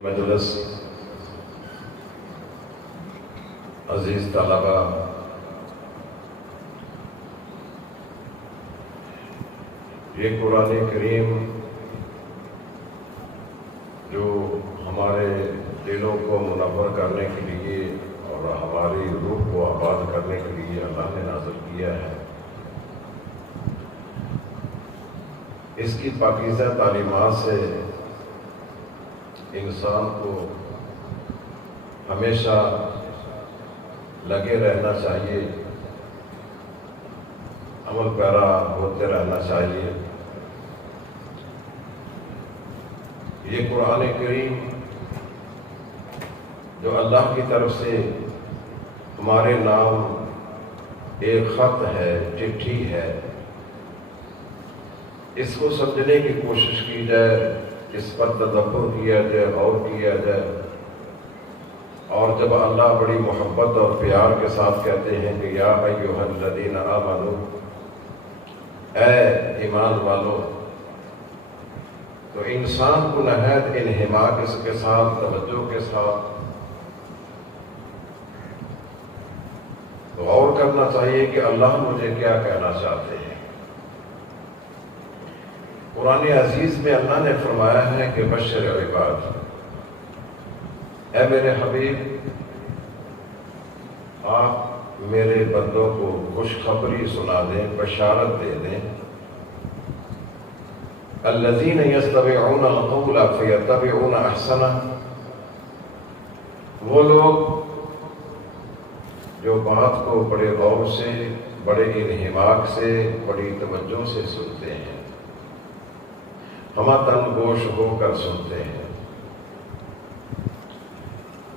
مجلس، عزیز طلبہ، یہ قرآن کریم جو ہمارے دلوں کو منور کرنے کے لیے اور ہماری روح کو آباد کرنے کے لیے اللہ نے نازل کیا ہے، اس کی پاکیزہ تعلیمات سے انسان کو ہمیشہ لگے رہنا چاہیے، عمل پیرا ہوتے رہنا چاہیے۔ یہ قرآن کریم جو اللہ کی طرف سے ہمارے نام ایک خط ہے، چٹھی ہے، اس کو سمجھنے کی کوشش کی جائے، اس پر تدبر کیا جائے، غور کیا جائے، اور جب اللہ بڑی محبت اور پیار کے ساتھ کہتے ہیں کہ یا ایھا الذین آمنوا، اے ایمان والو، تو انسان کو نہایت انہماک اس کے ساتھ، توجہ کے ساتھ غور کرنا چاہیے کہ اللہ مجھے کیا کہنا چاہتے ہیں۔ قرآن عزیز میں اللہ نے فرمایا ہے کہ بشر عباد، اے میرے حبیب، آپ میرے بندوں کو خوشخبری سنا دیں، بشارت دے دیں۔ الذین یستمعون القول فیتبعون احسنہ، وہ لوگ جو بات کو بڑے غور سے، بڑے انہماک سے، بڑی توجہ سے سنتے ہیں، ہمہ گوش ہو کر سنتے ہیں،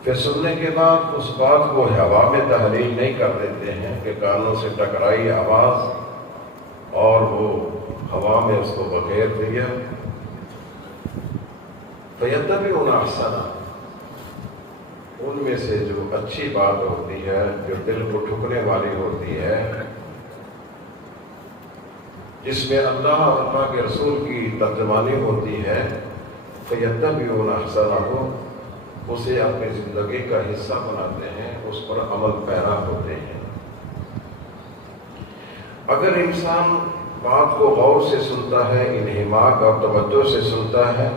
پھر سننے کے بعد اس بات کو ہوا میں تحلیل نہیں کر دیتے ہیں کہ کانوں سے ٹکرائی آواز اور وہ ہوا میں اس کو بکھیر دیا۔ فَيَتَّبِعُونَ أَحْسَنَهُ، ان میں سے جو اچھی بات ہوتی ہے، جو دل کو ٹھکنے والی ہوتی ہے، جس میں اللہ اور اللہ کے رسول کی ترجمانی ہوتی ہے، فَيَتَّبِعُونَ أَحْسَنَهُ، اسے اپنی زندگی کا حصہ بناتے ہیں، اس پر عمل پیرا ہوتے ہیں۔ اگر انسان بات کو غور سے سنتا ہے، انہماک اور توجہ سے سنتا ہے،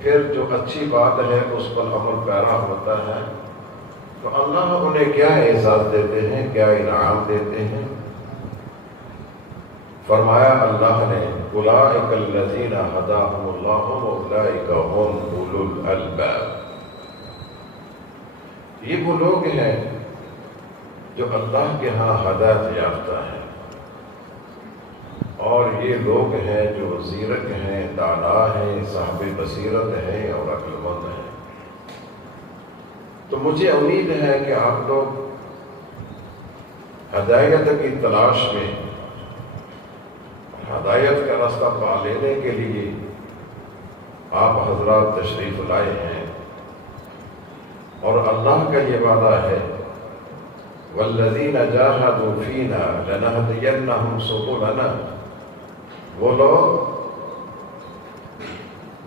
پھر جو اچھی بات ہے اس پر عمل پیرا ہوتا ہے، تو اللہ انہیں کیا اعزاز دیتے ہیں، کیا انعام دیتے ہیں۔ فرمایا اللہ نے اولئک الذین ھداھم اللہ واولئک ھم اولو الالباب، یہ وہ لوگ ہیں جو اللہ کے ہاں ہدایت یافتہ ہیں، اور یہ لوگ ہیں جو زیرک ہیں، دانا ہیں، صاحب بصیرت ہیں اور عقل مند ہیں۔ تو مجھے امید ہے کہ آپ لوگ ہدایت کی تلاش میں، ہدایت کا راستہ پا لینے کے لیے آپ حضرات تشریف لائے ہیں، اور اللہ کا یہ وعدہ ہے وَالَّذِينَ جَاهَدُوا فِينَا لَنَهْدِيَنَّهُمْ سُبُلَنَا، وہ لوگ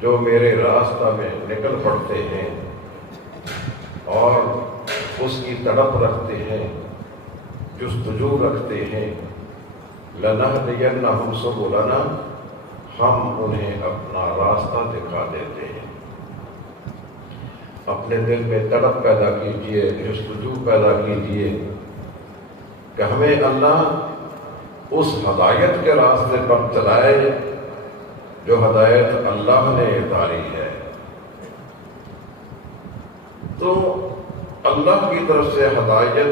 جو میرے راستہ میں نکل پڑتے ہیں اور اس کی تڑپ رکھتے ہیں، جستجو رکھتے ہیں، لَنَهْدِيَنَّهُمْ سُبُلَنَا، ہم انہیں اپنا راستہ دکھا دیتے ہیں۔ اپنے دل میں تڑپ پیدا کیجئے، جستجو پیدا کیجئے کہ ہمیں اللہ اس ہدایت کے راستے پر چلائے جو ہدایت اللہ نے اتاری ہے۔ تو اللہ کی طرف سے ہدایت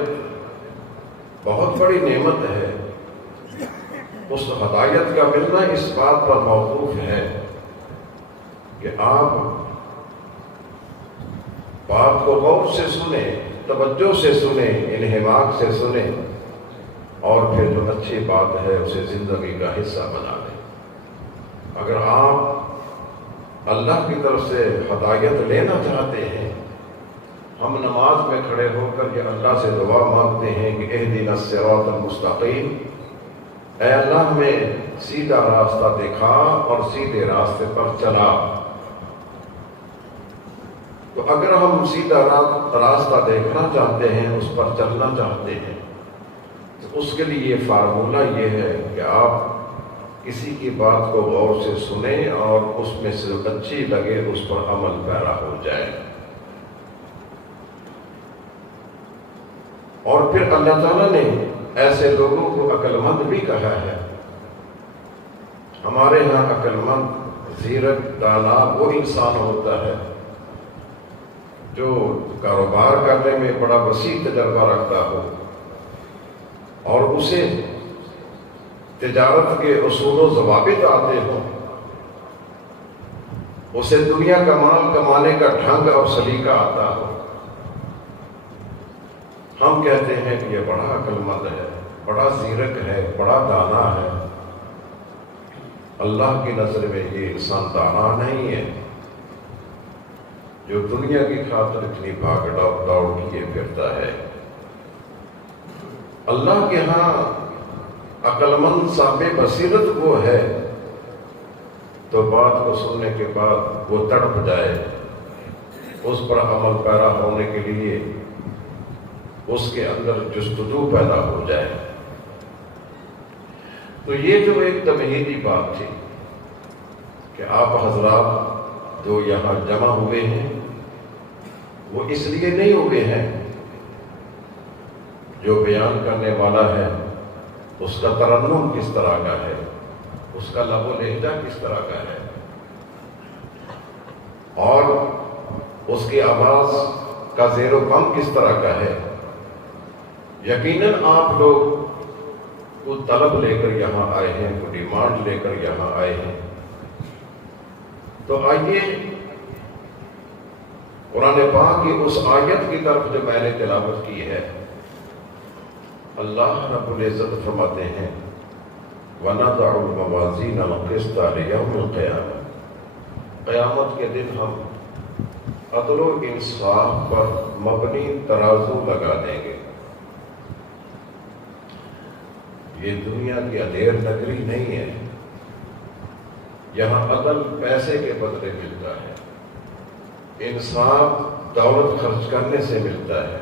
بہت بڑی نعمت ہے۔ اس ہدایت کا ملنا اس بات پر موقوف ہے کہ آپ بات کو غور سے سنیں، توجہ سے سنیں، انہماک سے سنیں، اور پھر جو اچھی بات ہے اسے زندگی کا حصہ بنا لیں۔ اگر آپ اللہ کی طرف سے ہدایت لینا چاہتے ہیں، ہم نماز میں کھڑے ہو کر یہ اللہ سے دعا مانگتے ہیں کہ اہدنا الصراط المستقیم، اے اللہ ہمیں سیدھا راستہ دکھا اور سیدھے راستے پر چلا۔ تو اگر ہم سیدھا راستہ دیکھنا چاہتے ہیں، اس پر چلنا چاہتے ہیں، تو اس کے لیے فارمولہ یہ ہے کہ آپ کسی کی بات کو غور سے سنیں اور اس میں سے اچھی لگے اس پر عمل پیرا ہو جائے۔ اور پھر اللہ تعالیٰ نے ایسے لوگوں کو عقل مند بھی کہا ہے۔ ہمارے ہاں عقل مند، زیرک، دانا وہ انسان ہوتا ہے جو کاروبار کرنے میں بڑا وسیع تجربہ رکھتا ہو اور اسے تجارت کے اصول و ضوابط آتے ہوں، اسے دنیا کا مال کمانے کا ڈھنگ اور سلیقہ آتا ہو۔ ہم کہتے ہیں کہ یہ بڑا عقل مند ہے، بڑا زیرک ہے، بڑا دانا ہے۔ اللہ کی نظر میں یہ انسان دانا نہیں ہے جو دنیا کی خاطر اتنی بھاگ دوڑ کیے پھرتا ہے۔ اللہ کے ہاں عقل مند صاحب بصیرت وہ ہے تو بات کو سننے کے بعد وہ تڑپ جائے، اس پر عمل پیرا ہونے کے لیے اس کے اندر جستجو پیدا ہو جائے۔ تو یہ جو ایک تمہیدی بات تھی کہ آپ حضرات جو یہاں جمع ہوئے ہیں وہ اس لیے نہیں ہوئے ہیں، جو بیان کرنے والا ہے اس کا ترنم کس طرح کا ہے، اس کا لب و لہجہ کس طرح کا ہے، اور اس کی آواز کا زیر و بم کس طرح کا ہے۔ یقیناً آپ لوگ وہ طلب لے کر یہاں آئے ہیں، وہ ڈیمانڈ لے کر یہاں آئے ہیں۔ تو آئیے قرآن پاک کی اس آیت کی طرف جو میں نے تلاوت کی ہے۔ اللہ رب العزت فرماتے ہیں وَنَضَعُ الْمَوَازِينَ الْقِسْطَ لِيَوْمِ الْقِيَامَةِ، قیامت کے دن ہم عدل و انصاف پر مبنی ترازو لگا دیں گے۔ یہ دنیا کی ادھیر نگری نہیں ہے، یہاں عدل پیسے کے بدلے ملتا ہے، انصاف دولت خرچ کرنے سے ملتا ہے۔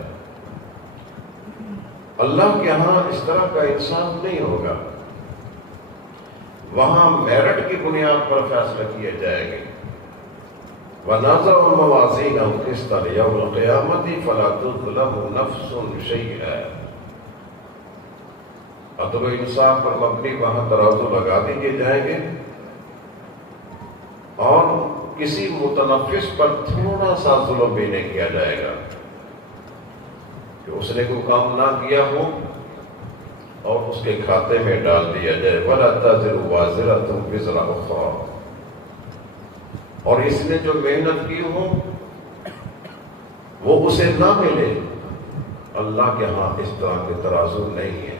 اللہ کے ہاں اس طرح کا انصاف نہیں ہوگا، وہاں میرٹ کی بنیاد پر فیصلہ کیے جائیں گے۔ وَنَضَعُ الْمَوَازِينَ الْقِسْطَ لِيَوْمِ الْقِيَامَةِ فَلَا تُظْلَمُ نَفْسٌ شَيْئًا، عدل و انصاف پر مبنی وہاں ترازو لگا دیے جائیں گے اور کسی متنفس پر تھوڑا سا ظلم بھی نہیں کیا جائے گا کہ اس نے کوئی کام نہ کیا ہو اور اس کے کھاتے میں ڈال دیا جائے۔ وَلَا تَزِرُ وَازِرَةٌ وِزْرَ أُخْرَىٰ، اور اس نے جو محنت کی ہو وہ اسے نہ ملے۔ اللہ کے ہاں اس طرح کے ترازو نہیں ہے۔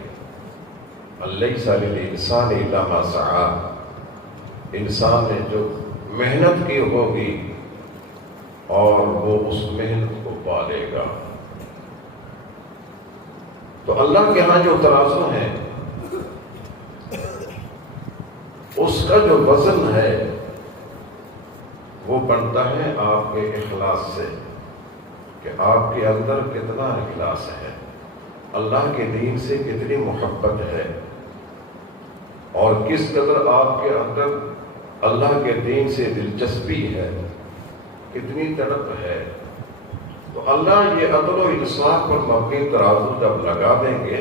لَيْسَ لِلْإِنسَانِ إِلَّا مَا سَعَىٰ، انسان نے جو محنت کی ہوگی اور وہ اس محنت کو پالے گا۔ تو اللہ کے ہاں جو ترازو ہے اس کا جو وزن ہے وہ بنتا ہے آپ کے اخلاص سے، کہ آپ کے اندر کتنا اخلاص ہے، اللہ کے دین سے کتنی محبت ہے، اور کس قدر آپ کے اندر اللہ کے دین سے دلچسپی ہے، کتنی تڑپ ہے۔ تو اللہ یہ عدل و انصاف پر مبنی ترازو جب لگا دیں گے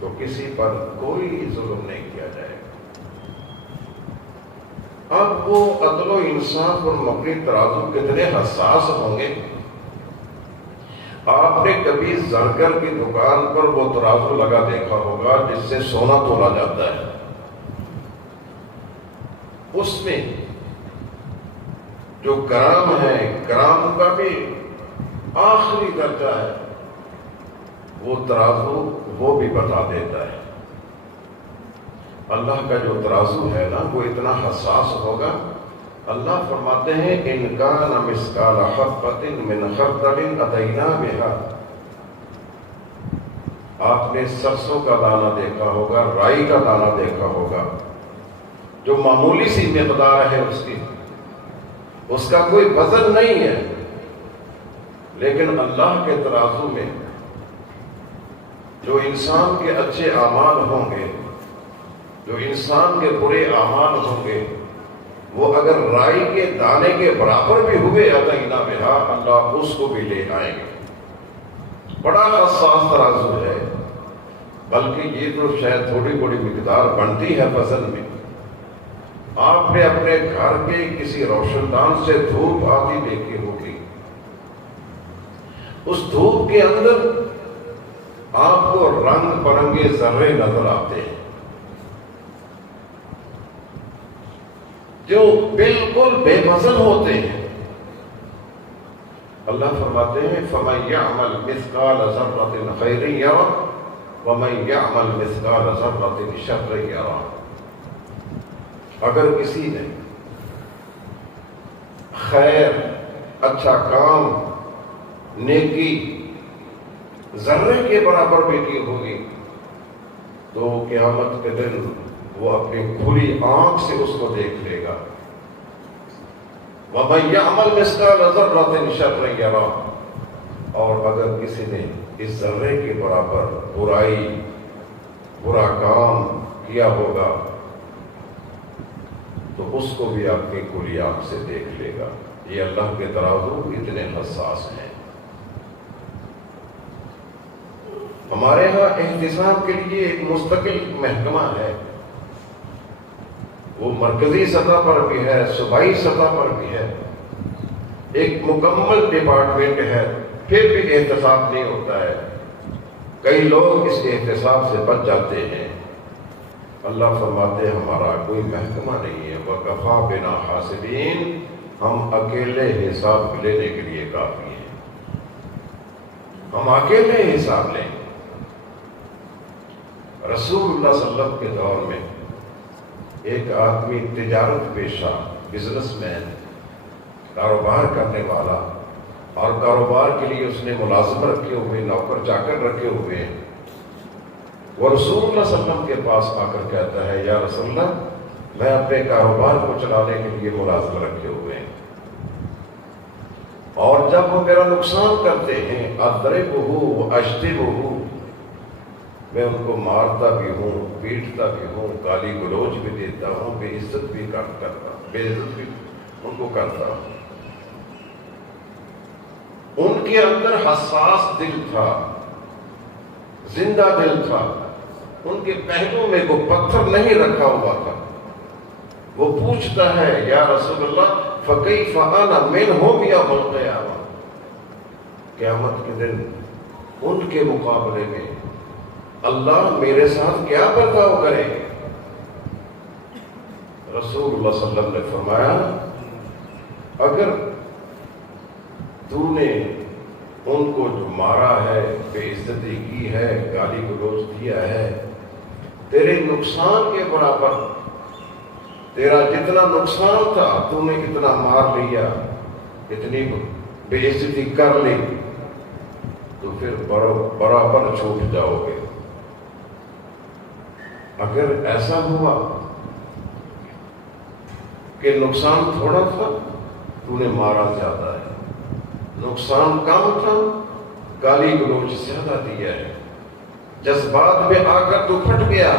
تو کسی پر کوئی ظلم نہیں کیا جائے گا۔ اب وہ عدل و انصاف پر مبنی ترازو کتنے حساس ہوں گے۔ آپ نے کبھی زرگر کی دکان پر وہ ترازو لگا دیکھا ہوگا جس سے سونا تولا جاتا ہے، اس میں جو گرام ہے، گرام کا بھی آخری درجہ ہے، وہ ترازو وہ بھی بتا دیتا ہے۔ اللہ کا جو ترازو ہے نا وہ اتنا حساس ہوگا۔ اللہ فرماتے ہیں إِن كَانَ مِثْقَالَ حَبَّةٍ مِّنْ خَرْدَلٍ أَتَيْنَا بِهَا، آپ نے سرسوں کا دانہ دیکھا ہوگا، رائی کا دانہ دیکھا ہوگا، جو معمولی سی مقدار ہے اس کی، اس کا کوئی وزن نہیں ہے، لیکن اللہ کے ترازو میں جو انسان کے اچھے اعمال ہوں گے، جو انسان کے برے اعمال ہوں گے، وہ اگر رائی کے دانے کے برابر بھی ہوئے اتینا بہا، اللہ اس کو بھی لے آئیں گے۔ بڑا حساس ترازو ہے، بلکہ یہ تو شاید تھوڑی بڑی مقدار بنتی ہے وزن میں۔ آپ نے اپنے گھر کے کسی روشن دان سے دھوپ آتی دیکھی ہوگی، اس دھوپ کے اندر آپ کو رنگ برنگے ذرے نظر آتے ہیں جو بالکل بے وزن ہوتے ہیں۔ اللہ فرماتے ہیں فَمَن يَعْمَلْ مِثْقَالَ ذَرَّةٍ خَيْرٍ يَرَهُ وَمَن يَعْمَلْ مِثْقَالَ ذَرَّةٍ شَرٍّ يَرَهُ۔ اگر کسی نے خیر، اچھا کام، نیکی ذرے کے برابر بھی کی ہوگی تو قیامت کے دن وہ اپنی کھلی آنکھ سے اس کو دیکھ لے گا۔ وَمَن يَعْمَلْ مِثْقَالَ ذَرَّةٍ شَرًّا يَرَهُ، اور اگر کسی نے اس ذرے کے برابر برائی، برا کام کیا ہوگا تو اس کو بھی اپنی کھلی آنکھ سے دیکھ لے گا۔ یہ اللہ کے ترازو اتنے حساس ہیں۔ ہمارے ہاں احتساب کے لیے ایک مستقل محکمہ ہے، وہ مرکزی سطح پر بھی ہے، صوبائی سطح پر بھی ہے، ایک مکمل ڈپارٹمنٹ ہے، پھر بھی احتساب نہیں ہوتا ہے۔ کئی لوگ اس احتساب سے بچ جاتے ہیں۔ اللہ فرماتے ہیں ہمارا کوئی محکمہ نہیں ہے، وَكَفَى بِنَا حَاسِبِينَ، ہم اکیلے حساب لینے کے لیے کافی ہیں، ہم اکیلے حساب لیں۔ رسول اللہ صلی اللہ علیہ وسلم کے دور میں ایک آدمی تجارت پیشہ، بزنس مین، کاروبار کرنے والا، اور کاروبار کے لیے اس نے ملازم رکھے ہوئے، نوکر چاکر رکھے ہوئے ہیں، وہ رسول اللہ صلی اللہ علیہ وسلم کے پاس آ کر کہتا ہے یا رسول اللہ، میں اپنے کاروبار کو چلانے کے لیے ملازم رکھے ہوئے ہیں، اور جب وہ میرا نقصان کرتے ہیں اضربہ واشتمہ، میں ان کو مارتا بھی ہوں، پیٹتا بھی ہوں، گالی گلوچ بھی دیتا ہوں، بے عزت بھی کرتا ہوں، بے عزت بھی ان کو کرتا ہوں۔ ان کے اندر حساس دل تھا، زندہ دل تھا، ان کے پہلوں میں کوئی پتھر نہیں رکھا ہوا تھا۔ وہ پوچھتا ہے یا رسول اللہ فَكَيْفَ أَنَا مِنْهُمْ يَوْمَ الْقِيَامَةِ، قیامت کے دن ان کے مقابلے میں اللہ میرے ساتھ کیا برتاؤ کرے گے؟ رسول اللہ صلی اللہ علیہ وسلم نے فرمایا اگر تو نے ان کو جو مارا ہے، بے عزتی کی ہے، گالی گلوچ دیا ہے، تیرے نقصان کے برابر، تیرا جتنا نقصان تھا تو نے اتنا مار لیا، اتنی بے عزتی کر لی، تو پھر برابر چھوٹ جاؤ گے۔ اگر ایسا ہوا کہ نقصان تھوڑا تھا تو نے مارا زیادہ ہے، نقصان کم تھا گالی گلوچ زیادہ دیا ہے، جذبات میں آ کر تو پھٹ گیا،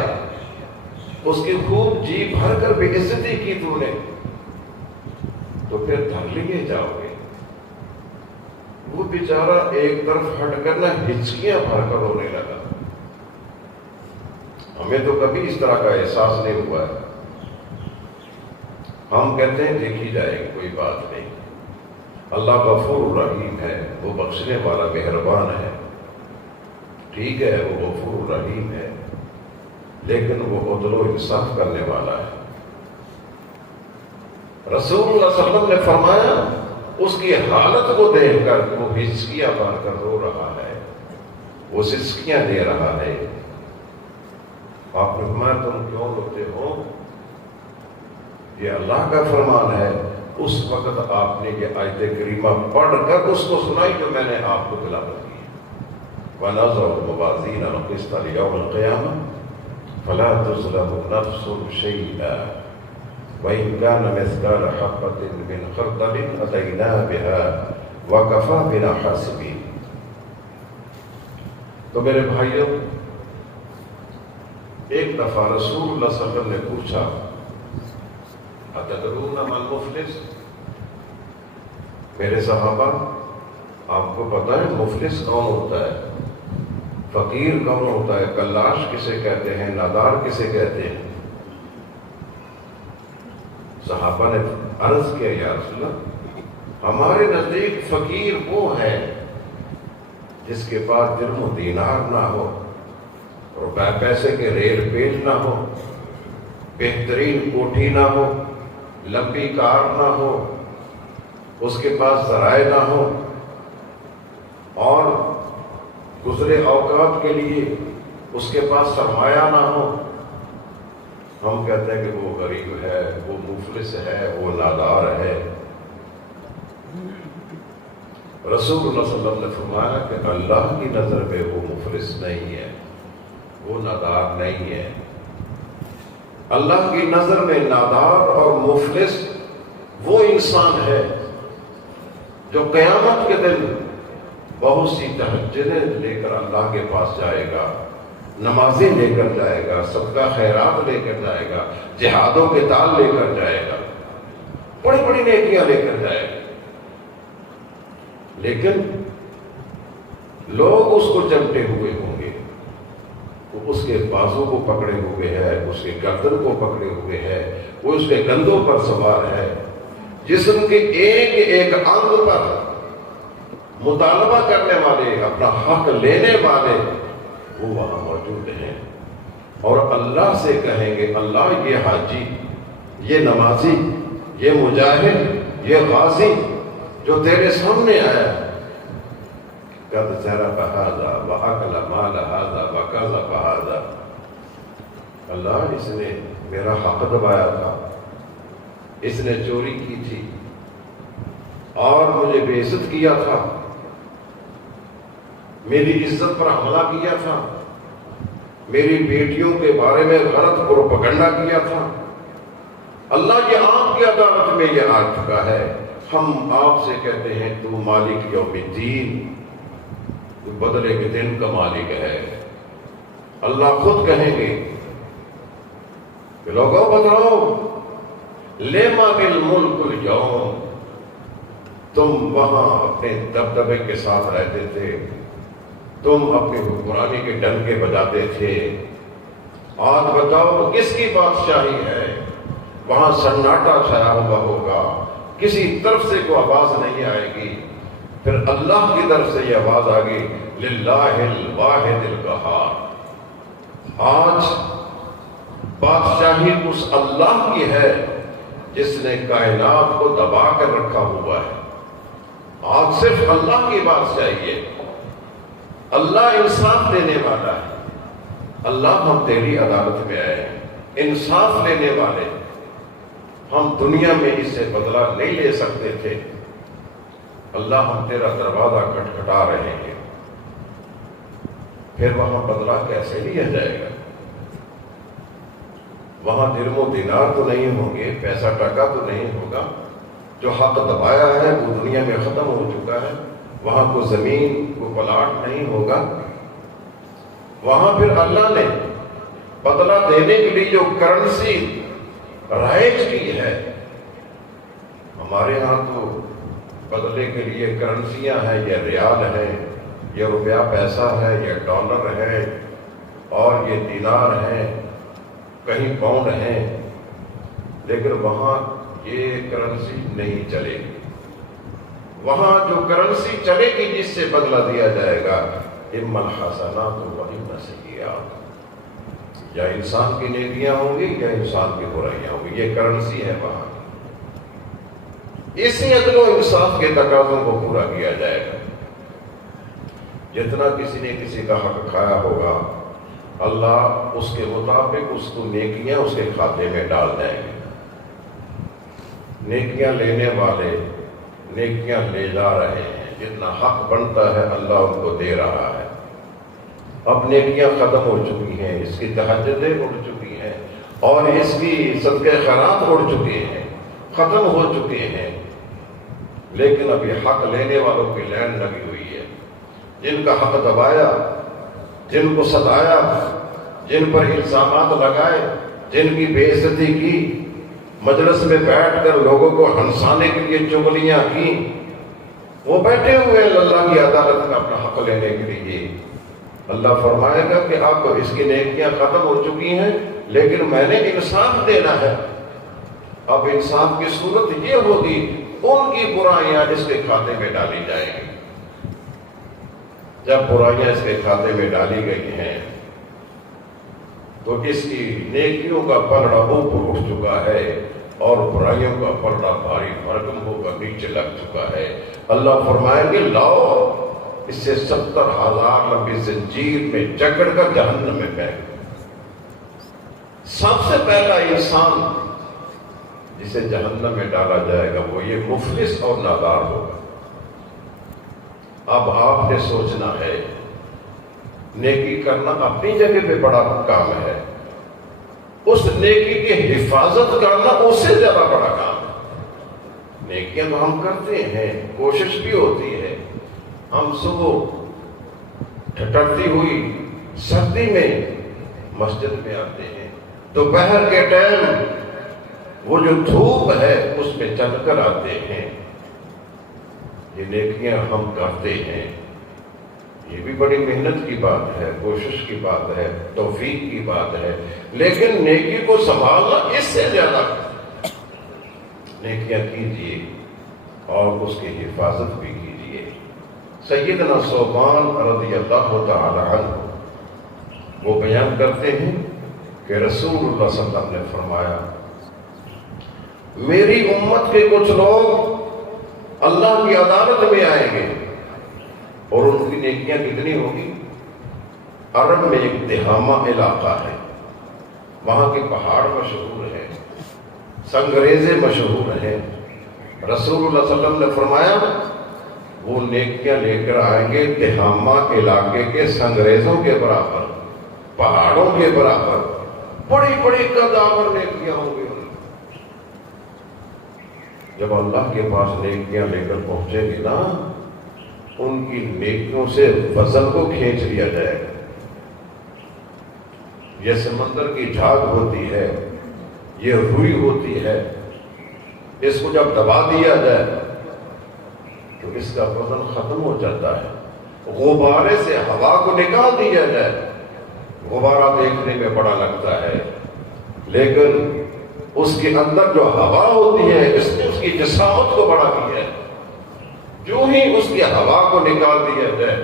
اس کی خوب جی بھر کر بے عزتی کی تو نے، تو پھر دھر لیے جاؤ گے۔ وہ بیچارہ ایک طرف ہٹ کر نہ ہچکیاں بھر کر رونے لگا۔ ہمیں تو کبھی اس طرح کا احساس نہیں ہوا ہے، ہم کہتے ہیں دیکھی جائے گی، کوئی بات نہیں، اللہ غفور رحیم ہے، وہ بخشنے والا مہربان ہے، ٹھیک ہے وہ غفور رحیم ہے، لیکن وہ عدل و انصاف کرنے والا ہے۔ رسول اللہ صلی اللہ علیہ وسلم نے فرمایا اس کی حالت کو دیکھ کر وہ ہچکیاں بھر کر رو رہا ہے، وہ سسکیاں دے رہا ہے۔ آپ نے فرمایا تم کیوں روتے ہو؟ یہ اللہ کا فرمان ہے۔ اس وقت آپ نے یہ آیت کریمہ پڑھ کر اس کو سنائی جو میں نے آپ کو تلاوت کی ہے، وَنَضَعُ الْمَوَازِينَ الْقِسْطَ لِيَوْمِ الْقِيَامَةِ فَلَا تُظْلَمُ نَفْسٌ شَيْئًا۔ وَإِنْ كَانَ مِثْقَالَ حَبَّةٍ مِّنْ خَرْدَلٍ أَتَيْنَا بِهَا وَكَفَىٰ بِنَا حَاسِبِينَ۔ تو میرے بھائیوں، ایک دفعہ رسول اللہ صلی اللہ علیہ وسلم نے پوچھا أَتَدْرُونَ مَا الْمُفْلِسُ؟ میرے صحابہ، آپ کو پتہ ہے مفلس کون ہوتا ہے؟ فقیر کون ہوتا ہے؟ کلاش کسے کہتے ہیں؟ نادار کسے کہتے ہیں؟ صحابہ نے عرض کیا یا رسول اللہ، ہمارے نزدیک فقیر وہ ہے جس کے پاس درہم و دینار نہ ہو، روپے پیسے کے ریل پیل نہ ہو، بہترین کوٹھی نہ ہو، لمبی کار نہ ہو، اس کے پاس ذرائع نہ ہو، اور گزرے اوقات کے لیے اس کے پاس سرمایہ نہ ہو۔ ہم کہتے ہیں کہ وہ غریب ہے، وہ مفلس ہے، وہ نادار ہے۔ رسول اللہ صلی اللہ علیہ وسلم نے فرمایا کہ اللہ کی نظر میں وہ مفلس نہیں ہے، وہ نادار نہیں ہے۔ اللہ کی نظر میں نادار اور مفلس وہ انسان ہے جو قیامت کے دن بہت سی تہجدیں لے کر اللہ کے پاس جائے گا، نمازیں لے کر جائے گا، صدقہ خیرات لے کر جائے گا، جہادوں کے تال لے کر جائے گا، بڑی بڑی نیکیاں لے کر جائے گا، لیکن لوگ اس کو چمٹے ہوئے ہوں گے، وہ اس کے بازو کو پکڑے ہوئے ہے، اس کے گردن کو پکڑے ہوئے ہے، وہ اس کے کندھوں پر سوار ہے، جسم کے ایک ایک انگ پر مطالبہ کرنے والے، اپنا حق لینے والے وہ وہاں موجود ہیں، اور اللہ سے کہیں گے اللہ یہ حاجی، یہ نمازی، یہ مجاہد، یہ غازی جو تیرے سامنے آیا، قد سرق ھذا وأکل مال ھذا وکذب ھذا، اللہ اس نے میرا حق دبایا تھا، اس نے چوری کی تھی اور مجھے بے عزت کیا تھا، میری عزت پر حملہ کیا تھا، میری بیٹیوں کے بارے میں غلط پروپیگنڈا کیا تھا۔ اللہ کی آپ کی عدالت میں یہ آ چکا ہے۔ ہم آپ سے کہتے ہیں تو مالک یوم الدین، تو بدلے کے دن کا مالک ہے۔ اللہ خود کہیں گے کہ لوگوں بتاؤ لمن الملک اليوم، تم وہاں اپنے دبدبے کے ساتھ رہتے تھے، تم اپنی حکمرانی کے ڈنکے بجاتے تھے، آج بتاؤ کس کی بادشاہی ہے؟ وہاں سناٹا چھایا ہوا ہوگا، کسی طرف سے کوئی آواز نہیں آئے گی، پھر اللہ کی طرف سے یہ آواز آ گئی للہ الواحد القہار۔ آج بادشاہی اس اللہ کی ہے جس نے کائنات کو دبا کر رکھا ہوا ہے۔ آج صرف اللہ کی بادشاہی ہے۔ اللہ انصاف دینے والا ہے۔ اللہ ہم تیری عدالت میں آئے ہیں، انصاف لینے والے، ہم دنیا میں اس سے بدلہ نہیں لے سکتے تھے، اللہ ہم تیرا دروازہ کھٹکھٹا رہے ہیں، پھر وہاں بدلہ کیسے لیا جائے گا؟ وہاں درہم و دینار تو نہیں ہوں گے، پیسہ ٹکا تو نہیں ہوگا، جو حق دبایا ہے وہ دنیا میں ختم ہو چکا ہے، وہاں کوئی زمین کو پلاٹ نہیں ہوگا۔ وہاں پھر اللہ نے بدلہ دینے کے لیے جو کرنسی رائج کی ہے، ہمارے ہاں تو بدلے کے لیے کرنسیاں ہیں، یہ ریال ہے، یہ روپیہ پیسہ ہے، یہ ڈالر ہے، اور یہ دینار ہے، کہیں پاؤنڈ ہیں، لیکن وہاں یہ کرنسی نہیں چلے گی۔ وہاں جو کرنسی چلے گی جس سے بدلہ دیا جائے گا، اما الحسنات و اما السیئات، یا انسان کی نیکیاں ہوں گی یا انسان کی برائیاں ہوں گی، یہ کرنسی ہے وہاں۔ اسی عدل و انصاف کے تقاضوں کو پورا کیا جائے گا۔ جتنا کسی نے کسی کا حق کھایا ہوگا، اللہ اس کے مطابق اس کو نیکیاں اس کے کھاتے میں ڈال دیں گے۔ نیکیاں لینے والے نیکیاں لے جا رہے ہیں، جتنا حق بنتا ہے اللہ ان کو دے رہا ہے۔ اب نیکیاں ختم ہو چکی ہیں، اس کی تہجدیں اڑ چکی ہیں، اور اس کی صدقہ خیرات اڑ چکے ہیں، ختم ہو چکے ہیں، لیکن ابھی حق لینے والوں کی لائن لگی ہوئی ہے۔ جن کا حق دبایا، جن کو ستایا، جن پر الزامات لگائے، جن کی بے عزتی کی، مجلس میں بیٹھ کر لوگوں کو ہنسانے کے لیے چغلیاں کی، وہ بیٹھے ہوئے ہیں اللہ کی عدالت میں اپنا حق لینے کے لیے۔ اللہ فرمائے گا کہ اب اس کی نیکیاں ختم ہو چکی ہیں، لیکن میں نے انصاف دینا ہے۔ اب انصاف کی صورت یہ ہوگی، ان کی برائیاں اس کے کھاتے میں ڈالی جائیں گی۔ جب برائیاں اس کے کھاتے میں ڈالی گئی ہیں تو اس کی نیکیوں کا پلڑا اوپر اٹھ چکا ہے اور برائیوں کا پلڑا بھاری بھرکم ہو کر نیچے لگ چکا ہے۔ اللہ فرمائیں گے لاؤ اس سے 70,000 لمبی زنجیر میں جکڑ کر جہنم میں پھینک۔ سب سے پہلا انسان جسے جہنم میں ڈالا جائے گا وہ یہ مفلس اور نادار ہوگا۔ اب آپ نے سوچنا ہے، نیکی کرنا اپنی جگہ پہ بڑا کام ہے، اس نیکی کی حفاظت کرنا اس سے زیادہ بڑا کام ہے۔ نیکیاں تو ہم کرتے ہیں، کوشش بھی ہوتی ہے، ہم صبح ٹھٹرتی ہوئی سردی میں مسجد میں آتے ہیں، دوپہر کے ٹائم وہ جو دھوپ ہے اس میں چل کر آتے ہیں، یہ نیکیاں ہم کرتے ہیں۔ یہ بھی بڑی محنت کی بات ہے، کوشش کی بات ہے، توفیق کی بات ہے، لیکن نیکی کو سنبھالنا اس سے زیادہ۔ نیکیاں کیجیے اور اس کی حفاظت بھی کیجیے۔ سیدنا ثوبان رضی اللہ تعالی عنہ وہ بیان کرتے ہیں کہ رسول اللہ صلی اللہ علیہ وسلم نے فرمایا، میری امت کے کچھ لوگ اللہ کی عدالت میں آئیں گے اور ان کی نیکیاں کتنی ہوگی؟ عرب میں ایک تہامہ علاقہ ہے، وہاں کے پہاڑ مشہور ہیں، سنگریزے مشہور ہیں۔ رسول اللہ صلی اللہ علیہ وسلم نے فرمایا وہ نیکیاں لے کر آئیں گے تہامہ علاقے کے سنگریزوں کے برابر، پہاڑوں کے برابر، بڑی بڑی قدامت نیکیاں ہوں گی۔ جب اللہ کے پاس نیکیاں لے کر پہنچے گی نا، ان کی نیکیوں سے وزن کو کھینچ لیا جائے گا۔ یہ سمندر کی جھاگ ہوتی ہے، یہ روئی ہوتی ہے، اس کو جب دبا دیا جائے تو اس کا وزن ختم ہو جاتا ہے۔ غبارے سے ہوا کو نکال دیا جائے، غبارہ دیکھنے میں بڑا لگتا ہے، لیکن اس کے اندر جو ہوا ہوتی ہے اس نے اس کی جسامت کو بڑھا دیا ہے۔ جو ہی اس کی ہوا کو نکال دیا جائے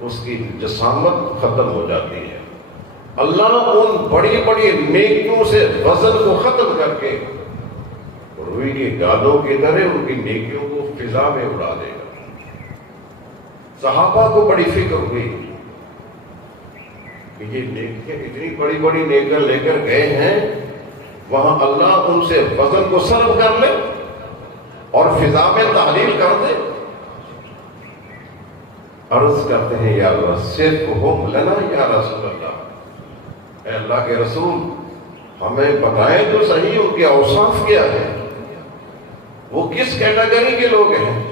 اس کی جسامت ختم ہو جاتی ہے۔ اللہ ان بڑی بڑی نیکیوں سے وزن کو ختم کر کے روئی کے گالوں کی طرح ان کی نیکیوں کو فضا میں اڑا دے گا۔ صحابہ کو بڑی فکر ہوئی کہ یہ نیکیاں اتنی بڑی بڑی نیکیاں لے کر گئے ہیں، وہاں اللہ ان سے وزن کو سلب کر لے اور فضا میں تحلیل کر دے۔ عرض کرتے ہیں یا اللہ صفہم لنا یا رسول اللہ، اے اللہ کے رسول ہمیں بتائیں تو صحیح ان کے اوصاف کیا ہے، وہ کس کیٹیگری کے لوگ ہیں،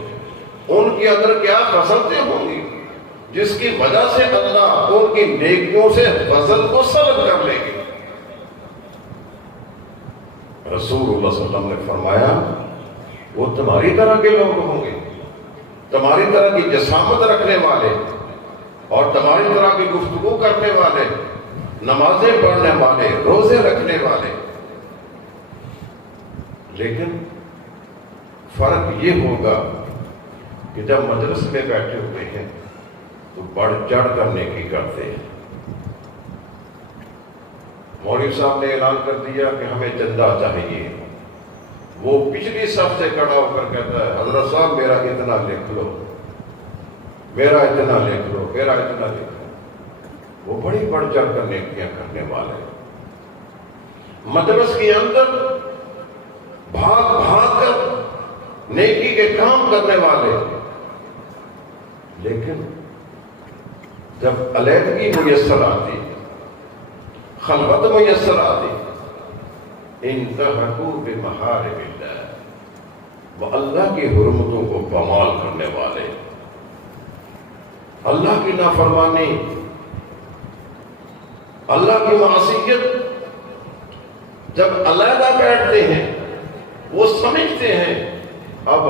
ان کے اندر کیا خصلتیں ہوں گی جس کی وجہ سے اللہ ان کی نیکیوں سے وزن کو سلب کر لے گی۔ رسول اللہ صلی اللہ علیہ وسلم نے فرمایا وہ تمہاری طرح کے لوگ ہوں گے، تمہاری طرح کی جسامت رکھنے والے اور تمہاری طرح کی گفتگو کرنے والے، نمازیں پڑھنے والے، روزے رکھنے والے، لیکن فرق یہ ہوگا کہ جب مجلس میں بیٹھے ہوئے ہیں تو بڑھ چڑھ کر نیکی کرتے ہیں۔ مولوی صاحب نے اعلان کر دیا کہ ہمیں چندہ چاہیے، وہ پچھلی صف سے کھڑا ہو کر کہتا ہے حضرت صاحب میرا اتنا لکھ لو، میرا اتنا لکھ لو، میرا اتنا لکھ لو۔ وہ بڑی بڑھ چڑھ کر نیکیاں کرنے والے، مجلس کے اندر بھاگ بھاگ کر نیکی کے کام کرنے والے، لیکن جب علیحدگی میسر آتی، خلوت میسر آتی، انتہکوا بمحارم اللہ، وہ اللہ کی حرمتوں کو پامال کرنے والے، اللہ کی نافرمانی، اللہ کی معصیت جب علیحدہ بیٹھتے ہیں وہ سمجھتے ہیں اب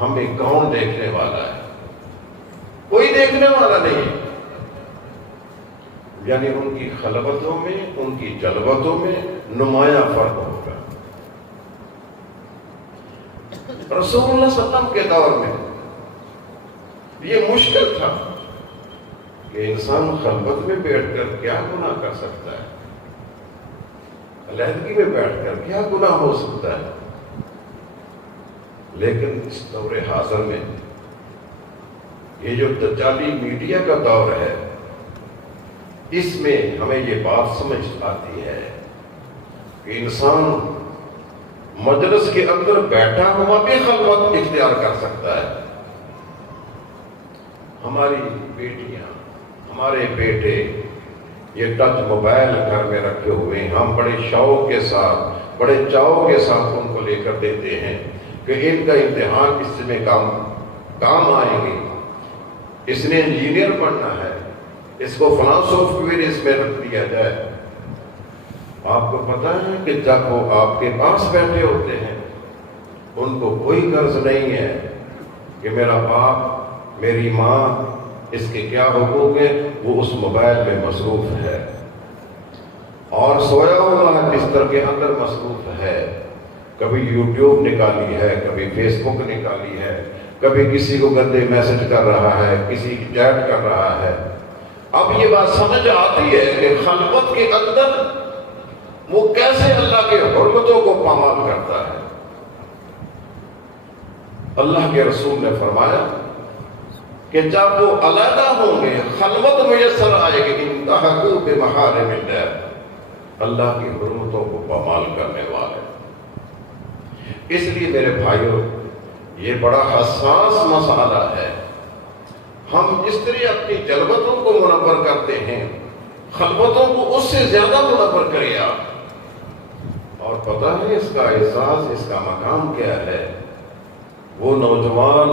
ہمیں کون دیکھنے والا ہے، کوئی دیکھنے والا نہیں، یعنی ان کی خلوتوں میں، ان کی جلوتوں میں نمایاں فرق ہوگا۔ رسول اللہ صلی اللہ علیہ وسلم کے دور میں یہ مشکل تھا کہ انسان خلوت میں بیٹھ کر کیا گناہ کر سکتا ہے، علیحدگی میں بیٹھ کر کیا گناہ ہو سکتا ہے، لیکن اس دور حاضر میں یہ جو دجالی میڈیا کا دور ہے، اس میں ہمیں یہ بات سمجھ آتی ہے کہ انسان مجلس کے اندر بیٹھا ہوا بھی خلوت اختیار کر سکتا ہے۔ ہماری بیٹیاں، ہمارے بیٹے یہ ٹچ موبائل گھر میں رکھے ہوئے ہیں، ہم بڑے شوق کے ساتھ، بڑے چاؤ کے ساتھ ان کو لے کر دیتے ہیں کہ ان کا امتحان اس میں کام آئیں گے، اس نے انجینئر بننا ہے، اس کو فلاں سافٹ ویئر اس میں رکھ دیا جائے۔ آپ کو پتہ ہے کہ جب وہ آپ کے پاس بیٹھے ہوتے ہیں ان کو کوئی غرض نہیں ہے کہ میرا باپ، میری ماں، اس کے کیا حقوق ہیں، وہ اس موبائل میں مصروف ہے اور سویا ہوا ہے، بستر کے اندر مصروف ہے، کبھی یوٹیوب نکالی ہے، کبھی فیس بک نکالی ہے، کبھی کسی کو گندے میسج کر رہا ہے، کسی کی چیٹ کر رہا ہے۔ اب یہ بات سمجھ آتی ہے کہ خلوت کے اندر وہ کیسے اللہ کے حرمتوں کو پامال کرتا ہے۔ اللہ کے رسول نے فرمایا کہ جب وہ علیحدہ ہوں گے، خلوت میسر آئے گی، انتہکوا بمحارم اللہ، اللہ کی حرمتوں کو پامال کرنے والے۔ اس لیے میرے بھائیوں، یہ بڑا حساس مسئلہ ہے۔ ہم جس طرح اپنی جلوتوں کو منور کرتے ہیں، خلوتوں کو اس سے زیادہ منور کریں آپ۔ اور پتہ ہے اس کا احساس، اس کا مقام کیا ہے؟ وہ نوجوان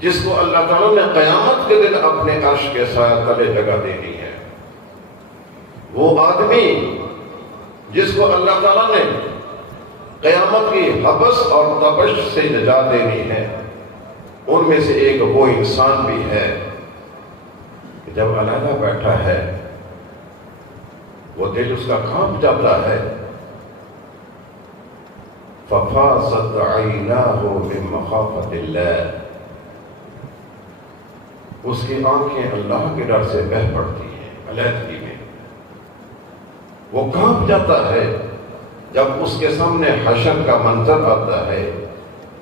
جس کو اللہ تعالیٰ نے قیامت کے دن اپنے عرش کے سایہ تلے جگہ دینی ہے، وہ آدمی جس کو اللہ تعالیٰ نے قیامت کی حبس اور تپش سے نجات دینی ہے، ان میں سے ایک وہ انسان بھی ہے کہ جب علیحدہ بیٹھا ہے وہ دل اس کا کانپ جاتا ہے۔ فَفَاضَتْ عَيْنَاهُ مِن مَخَافَةِ اللَّهِ، اس کی آنکھیں اللہ کے ڈر سے بہہ پڑتی ہیں علیحدگی میں۔ وہ کانپ جاتا ہے جب اس کے سامنے حشر کا منظر آتا ہے،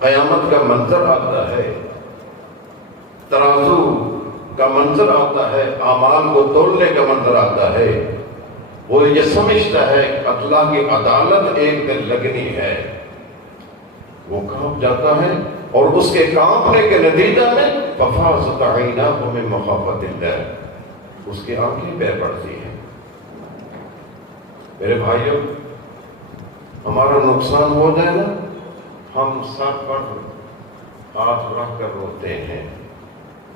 قیامت کا منظر آتا ہے، ترازو کا منظر آتا ہے، اعمال کو تولنے کا منظر آتا ہے۔ وہ یہ سمجھتا ہے کہ اللہ کی عدالت ایک دن لگنی ہے۔ وہ کانپ جاتا ہے اور اس کے کانپنے کے نتیجہ میں فَفَاضَتْ عَيْنَاهُ مِن مَخَافَةِ اللَّهِ، اس کی آنکھیں بہہ پڑتی ہیں۔ میرے بھائیوں، ہمارا نقصان ہو جائے نا، ہم سر پر ہاتھ رکھ کر روتے ہیں،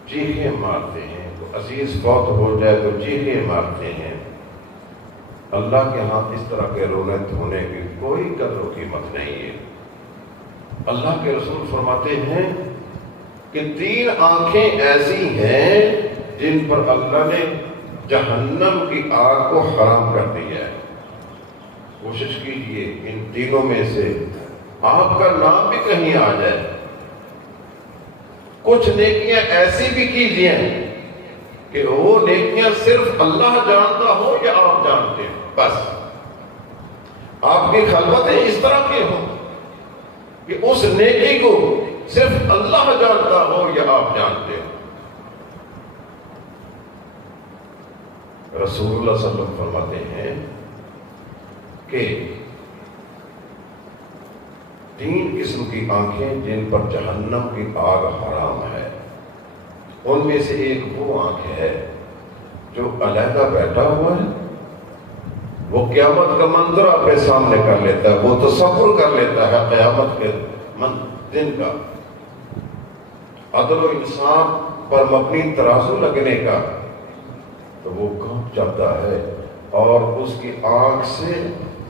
چیخیں مارتے ہیں، تو عزیز فوت ہو جائے تو چیخیں مارتے ہیں۔ اللہ کے ہاتھ اس طرح کے رونے دھونے کی کوئی قدر و قیمت نہیں ہے۔ اللہ کے رسول فرماتے ہیں کہ 3 آنکھیں ایسی ہیں جن پر اللہ نے جہنم کی آگ کو حرام کر دیا ہے۔ کوشش کیجئے ان تینوں میں سے آپ کا نام بھی کہیں آ جائے۔ کچھ نیکیاں ایسی بھی کیجئے کہ وہ نیکیاں صرف اللہ جانتا ہو یا آپ جانتے ہیں، بس آپ کی خلوتیں اس طرح کی ہوں کہ اس نیکی کو صرف اللہ جانتا ہو یا آپ جانتے ہو۔ رسول اللہ صلی اللہ علیہ وسلم فرماتے ہیں کہ 3 قسم کی آنکھیں جن پر جہنم کی آگ حرام ہے، ان میں سے ایک وہ آنکھ ہے جو علیحدہ بیٹھا ہوا ہے وہ قیامت کا منظر اپنے سامنے کر لیتا ہے، وہ تصور کر لیتا ہے قیامت کے دن کا، عدل و انصاف پر مبنی ترازو لگنے کا، تو وہ کانپ جاتا ہے اور اس کی آنکھ سے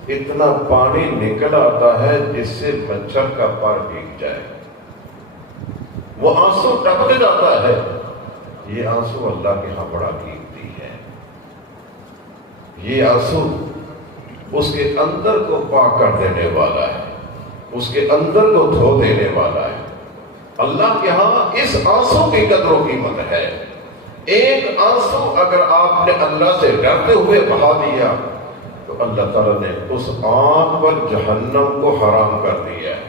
اتنا پانی نکل آتا ہے جس سے مچھر کا پر بھیگ جائے، وہ آنسو ٹپک جاتا ہے۔ یہ آنسو اللہ کے ہاں بڑا قیمتی ہے، یہ آنسو اس کے اندر کو پاک کر دینے والا ہے، اس کے اندر کو دھو دینے والا ہے۔ اللہ کے ہاں اس آنسو کی قدر و قیمت ہے۔ ایک آنسو اگر آپ نے اللہ سے ڈرتے ہوئے بہا دیا تو اللہ تعالیٰ نے اس آنکھ پر جہنم کو حرام کر دیا ہے۔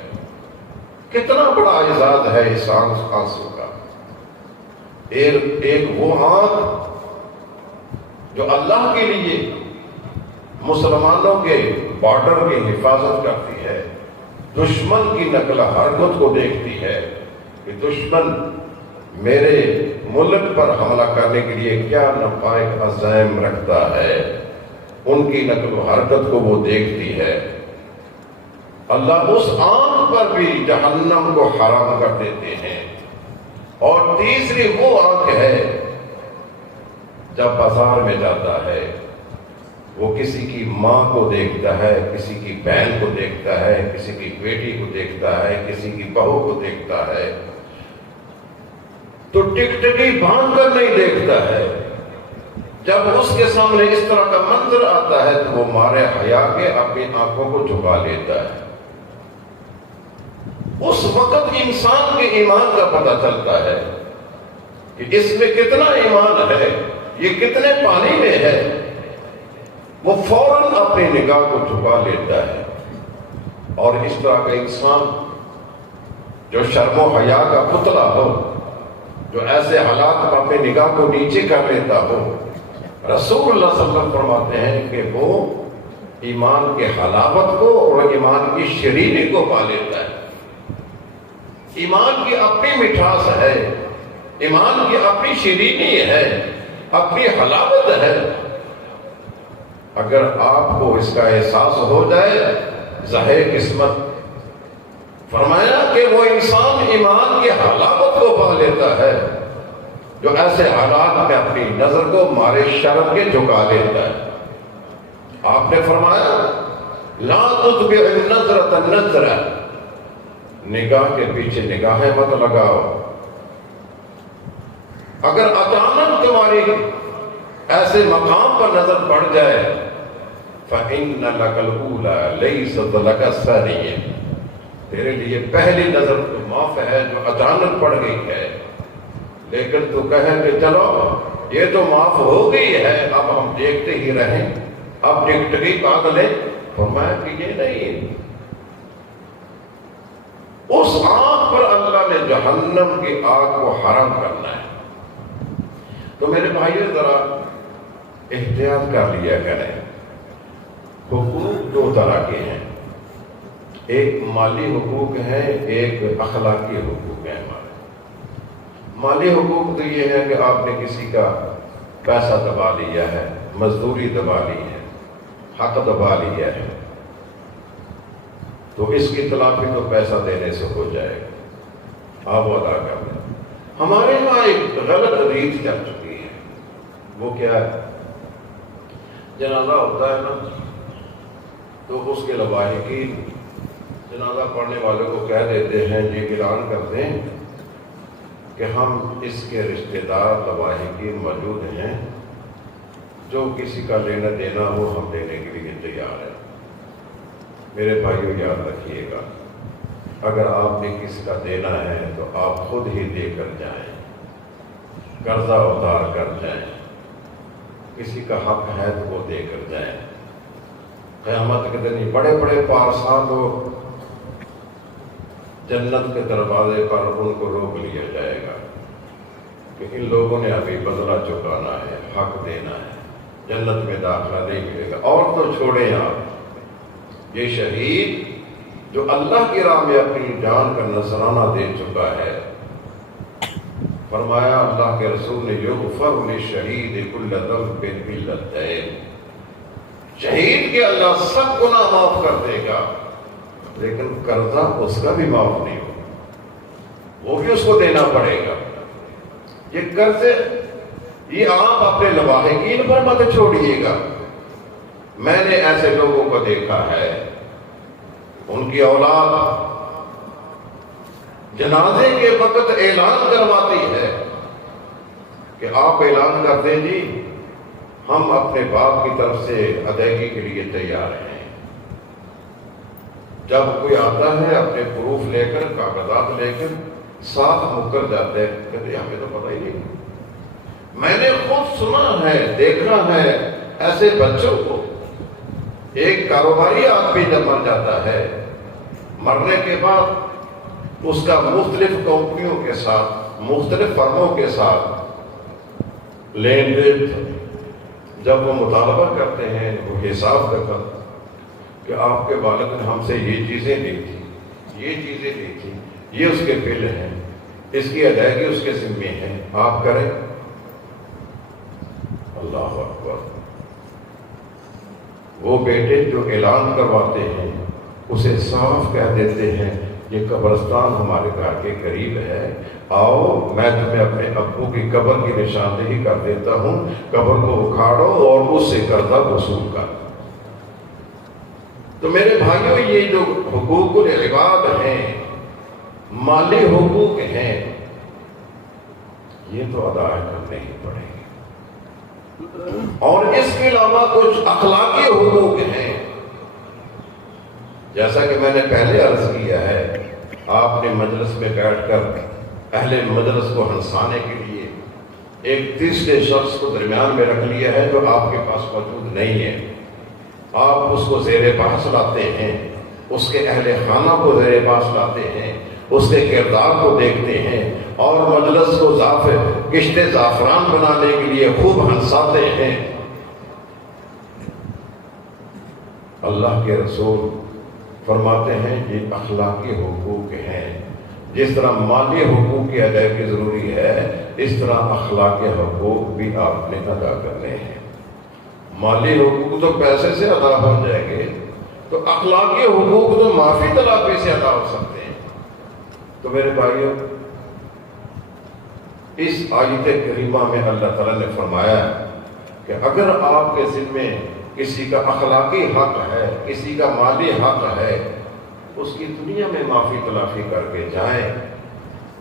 کتنا بڑا اعزاز ہے اس آنسو کا۔ ایک وہ آنکھ جو اللہ کے لیے مسلمانوں کے بارڈر کی حفاظت کرتی ہے، دشمن کی نقل حرکت کو دیکھتی ہے کہ دشمن میرے ملک پر حملہ کرنے کے لیے کیا ناپائق عزائم رکھتا ہے، ان کی نقل و حرکت کو وہ دیکھتی ہے۔ اللہ اس آنکھ پر بھی جہنم کو حرام کر دیتے ہیں۔ اور تیسری وہ آنکھ ہے جب بازار میں جاتا ہے، وہ کسی کی ماں کو دیکھتا ہے، کسی کی بہن کو دیکھتا ہے، کسی کی بیٹی کو دیکھتا ہے، کسی کی بہو کو دیکھتا ہے، تو ٹکٹکی باندھ کر نہیں دیکھتا ہے۔ جب اس کے سامنے اس طرح کا منظر آتا ہے تو وہ مارے حیا کے اپنی آنکھوں کو جھکا لیتا ہے۔ اس وقت انسان کے ایمان کا پتہ چلتا ہے کہ اس میں کتنا ایمان ہے، یہ کتنے پانی میں ہے۔ وہ فوراً اپنی نگاہ کو جھکا لیتا ہے۔ اور اس طرح کا انسان جو شرم و حیا کا پتلا ہو، جو ایسے حالات میں اپنی نگاہ کو نیچے کر لیتا ہو، رسول اللہ صلی اللہ علیہ وسلم فرماتے ہیں کہ وہ ایمان کے حلاوت کو اور ایمان کی شیرینی کو پا لیتا ہے۔ ایمان کی اپنی مٹھاس ہے، ایمان کی اپنی شیرینی ہے، اپنی حلاوت ہے۔ اگر آپ کو اس کا احساس ہو جائے، ظاہر قسمت۔ فرمایا کہ وہ انسان ایمان کی حلاوت کو پا لیتا ہے جو ایسے حالات میں اپنی نظر کو مارے شرم کے جھکا لیتا ہے۔ آپ نے فرمایا لا تتبع النظرۃ النظرۃ، نگاہ کے پیچھے نگاہیں مت لگاؤ۔ اگر اچانک تمہاری ایسے مقام پر نظر پڑ جائے فَإِنَّ لَكَ الْأُولَى لَيْسَتْ لَكَ الثَّانِيَةُ، تیرے لیے پہلی نظر تو معاف ہے جو اچانک پڑ گئی ہے، لیکن تو کہیں کہ چلو یہ تو معاف ہو گئی ہے، اب ہم دیکھتے ہی رہیں، اب ٹکٹکی پاگ لیں۔ فرمایا کہ یہ نہیں، اس آنکھ پر اللہ نے جہنم کی آگ کو حرام کرنا ہے۔ تو میرے بھائیو ذرا احتیاط کر لیا کریں۔ حقوق دو طرح کے ہیں، ایک مالی حقوق ہیں، ایک اخلاقی حقوق ہیں۔ ہمارے مالی حقوق تو یہ ہے کہ آپ نے کسی کا پیسہ دبا لیا ہے، مزدوری دبا لی ہے، حق دبا لیا ہے، تو اس کی تلافی تو پیسہ دینے سے ہو جائے گا، آپ وہ ادا کر لیں۔ ہمارے یہاں ایک غلط ریت چل چکی ہے، وہ کیا ہے؟ جنازہ ہوتا ہے نا تو اس کے لواحقین جنازہ پڑھنے والے کو کہہ دیتے ہیں، یہ اعلان کر دیں کہ ہم اس کے رشتہ دار لواحقین موجود ہیں، جو کسی کا لینا دینا ہو ہم دینے کے لیے تیار ہیں۔ میرے بھائیو یاد رکھیے گا، اگر آپ نے کسی کا دینا ہے تو آپ خود ہی دے کر جائیں، قرضہ اتار کر جائیں، کسی کا حق ہے تو وہ دے کر جائیں۔ قیامت کے دن بڑے بڑے پارساں کو جنت کے دروازے پر ان کو روک لیا جائے گا کہ ان لوگوں نے ابھی بدلہ چکانا ہے، حق دینا ہے، جنت میں داخلہ نہیں ملے گا۔ اور تو چھوڑیں آپ، یہ شہید جو اللہ کی راہ میں اپنی جان کا نذرانہ دے چکا ہے، فرمایا اللہ کے رسول نے یغفر للشہید کل ذنب الا الدین، شہید کے اللہ سب گناہ معاف کر دے گا، لیکن قرضہ اس کا بھی معاف نہیں ہوگا، وہ بھی اس کو دینا پڑے گا۔ یہ قرضے یہ آپ اپنے لواحقین پر مت چھوڑیے گا۔ میں نے ایسے لوگوں کو دیکھا ہے، ان کی اولاد جنازے کے وقت اعلان کرواتی ہے کہ آپ اعلان کر دیں جی ہم اپنے باپ کی طرف سے ادائیگی کے لیے تیار ہیں۔ جب کوئی آتا ہے اپنے پروف لے کر، کاغذات لے کر، ساتھ مکر جاتے ہیں، کہتے ہیں ہمیں تو پتہ ہی نہیں۔ میں نے خود سنا ہے، دیکھا ہے ایسے بچوں کو۔ ایک کاروباری آدمی جب مر جاتا ہے، مرنے کے بعد اس کا مختلف کمپنیوں کے ساتھ، مختلف فرموں کے ساتھ لین دین، جب وہ مطالبہ کرتے ہیں، وہ حساب کرتا کہ آپ کے والد نے ہم سے یہ چیزیں لی تھی، یہ چیزیں لی تھی، یہ اس کے بل ہیں، اس کی ادائیگی اس کے ذمے ہے، آپ کریں۔ اللہ اکبر۔ وہ بیٹے جو اعلان کرواتے ہیں اسے صاف کہہ دیتے ہیں یہ قبرستان ہمارے گھر کے قریب ہے، آؤ میں تمہیں اپنے ابو کی قبر کی نشاندہی کر دیتا ہوں، قبر کو اکھاڑو اور اس سے قرضہ وصول کر۔ تو میرے بھائیوں، یہ جو حقوق العباد ہیں، مالی حقوق ہیں، یہ تو ادا کرنے ہی پڑیں گے۔ اور اس کے علاوہ کچھ اخلاقی حقوق ہیں، جیسا کہ میں نے پہلے عرض کیا ہے، آپ نے مجلس میں بیٹھ کر اہل مجلس کو ہنسانے کے لیے ایک تیسرے شخص کو درمیان میں رکھ لیا ہے جو آپ کے پاس موجود نہیں ہے۔ آپ اس کو زیر بحث لاتے ہیں، اس کے اہل خانہ کو زیر بحث لاتے ہیں، اس کے کردار کو دیکھتے ہیں، اور مجلس کو کشت زعفران بنانے کے لیے خوب ہنساتے ہیں۔ اللہ کے رسول فرماتے ہیں یہ اخلاقی حقوق ہیں۔ جس طرح مالی حقوق کی ادائیگی ضروری ہے، اس طرح اخلاقی حقوق بھی آپ نے ادا کرنے ہیں۔ مالی حقوق تو پیسے سے ادا ہو جائیں گے، تو اخلاقی حقوق تو معافی تلافی سے ادا ہو سکتے ہیں۔ تو میرے بھائیوں، اس آیت کریمہ میں اللہ تعالیٰ نے فرمایا کہ اگر آپ کے ذمے کسی کا اخلاقی حق ہے، کسی کا مالی حق ہے، اس کی دنیا میں معافی تلافی کر کے جائیں،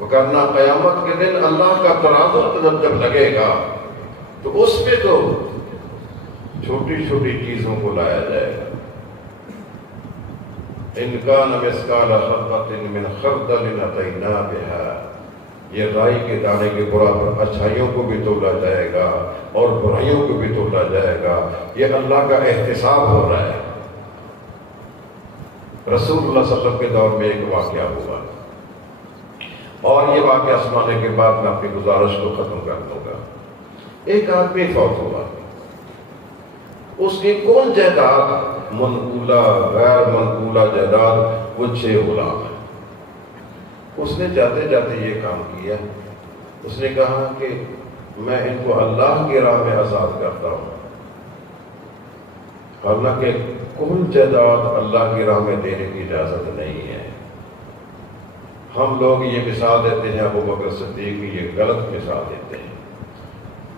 وگرنہ قیامت کے دن اللہ کا ترازو جب لگے گا تو اس پہ تو چھوٹی چھوٹی چیزوں کو لایا جائے گا۔ ان کان مثقال حبۃ من خردل اتینا بہا، یہ رائی کے دانے کے برابر اچھائیوں کو بھی تولا جائے گا اور برائیوں کو بھی تولا جائے گا۔ یہ اللہ کا احتساب ہو رہا ہے۔ رسول اللہ صلی اللہ علیہ وسلم کے دور میں ایک واقعہ ہوا، اور یہ واقعہ سنانے کے بعد میں اپنی گزارش کو ختم کر دوں گا۔ ایک آدمی فوت ہوا، اس کی کل جائیداد، منقولہ غیر منقولہ جائیداد، وہ 6 غلام ہیں۔ اس نے جاتے جاتے یہ کام کیا، اس نے کہا کہ میں ان کو اللہ کی راہ میں آزاد کرتا ہوں۔ حالانکہ کل جائیداد اللہ کی راہ میں دینے کی اجازت نہیں ہے۔ ہم لوگ یہ مثال دیتے ہیں، ابو بکر صدیق کی یہ غلط مثال دیتے ہیں۔